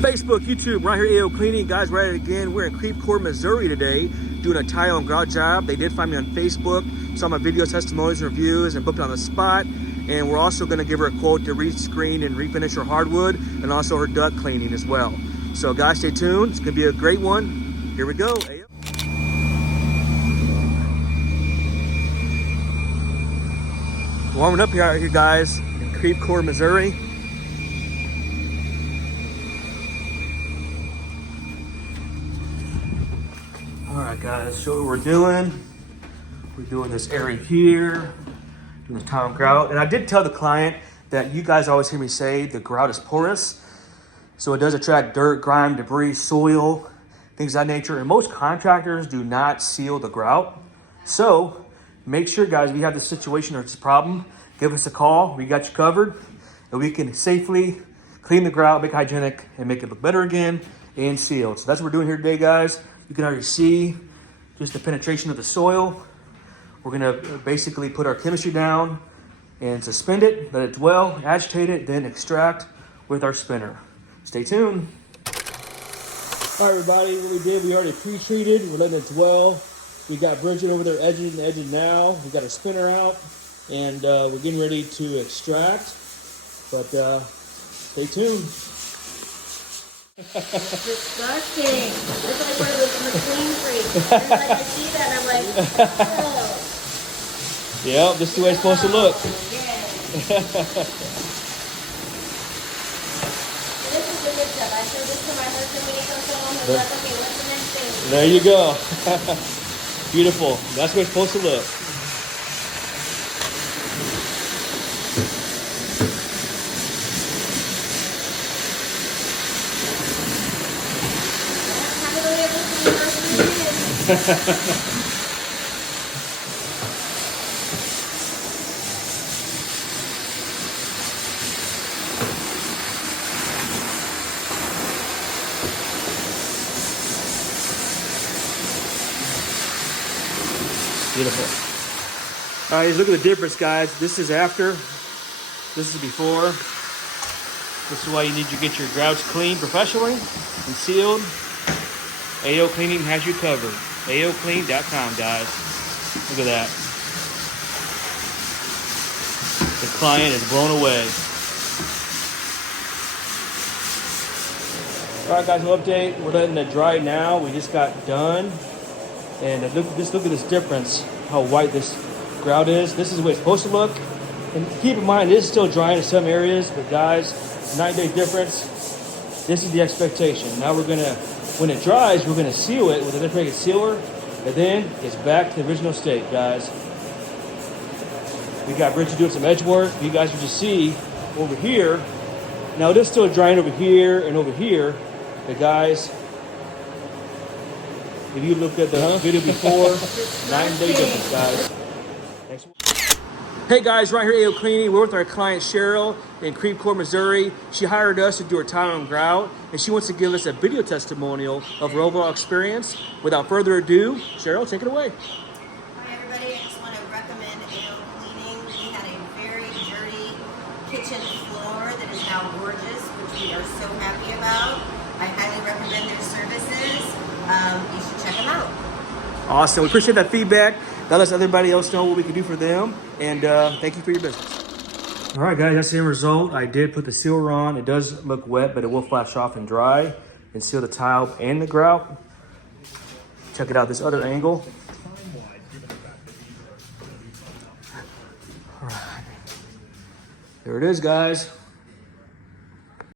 Facebook, YouTube, right here at AOCleaning. Guys, we're at it again. We're in Creve Coeur, Missouri today, doing a tile and grout job. They did find me on Facebook, saw my video testimonials and reviews, and booked on the spot. And we're also gonna give her a quote to rescreen and refinish her hardwood, and also her duct cleaning as well. So guys, stay tuned. It's gonna be a great one. Here we go. Warming up here out here, guys, in Creve Coeur, Missouri. All right, guys, show what we're doing. We're doing this area here, doing the tile and grout. And I did tell the client that you guys always hear me say the grout is porous. So it does attract dirt, grime, debris, soil, things of that nature. And most contractors do not seal the grout. So make sure, guys, if you have this situation or this problem, give us a call. We got you covered. And we can safely clean the grout, make it hygienic, and make it look better again and sealed. So that's what we're doing here today, guys. You can already see just the penetration of the soil. We're gonna basically put our chemistry down and suspend it, let it dwell, agitate it, then extract with our spinner. Stay tuned. All right, everybody, what we did, we already pre-treated. We're letting it dwell. We got Bridget over there edging now. We got our spinner out, and we're getting ready to extract. But stay tuned. It's disgusting. It's like one of those McLean freaks. And like I see that, I'm like, oh. Yep, this is the way it's supposed to look. Yeah. This is the good stuff. I showed this to my husband when he comes home. He's like, okay, what's the next thing? There you go. Beautiful. That's what it's supposed to look. Beautiful. All right, look at the difference, guys. This is after. This is before. This is why you need to get your grouts cleaned professionally and sealed. AOCleaning has you covered. AOClean.com, guys. Look at that. The client is blown away. All right, guys, no update. We're letting it dry now. We just got done. And look at this difference, how white this grout is. This is the way it's supposed to look. And keep in mind, it is still drying in some areas, but guys, 9-day difference. This is the expectation. Now we're gonna, when it dries, we're gonna seal it with an integrated sealer, and then it's back to the original state, guys. We got Bridget doing some edge work. You guys can just see over here. Now it is still drying over here and over here, but guys, if you looked at the video before, 9-day difference, guys. Thanks. Hey guys, right here at AOCleaning. We're with our client Cheryl in Creve Coeur, Missouri. She hired us to do her tile and grout, and she wants to give us a video testimonial of her overall experience. Without further ado, Cheryl, take it away. Hi everybody, I just want to recommend AOCleaning. We had a very dirty kitchen floor that is now gorgeous, which we are so happy about. I highly recommend their services. You should check them out. Awesome. We appreciate that feedback. That lets everybody else know what we can do for them. And thank you for your business. All right, guys, that's the end result. I did put the sealer on. It does look wet, but it will flash off and dry and seal the tile and the grout. Check it out, this other angle. All right. There it is, guys.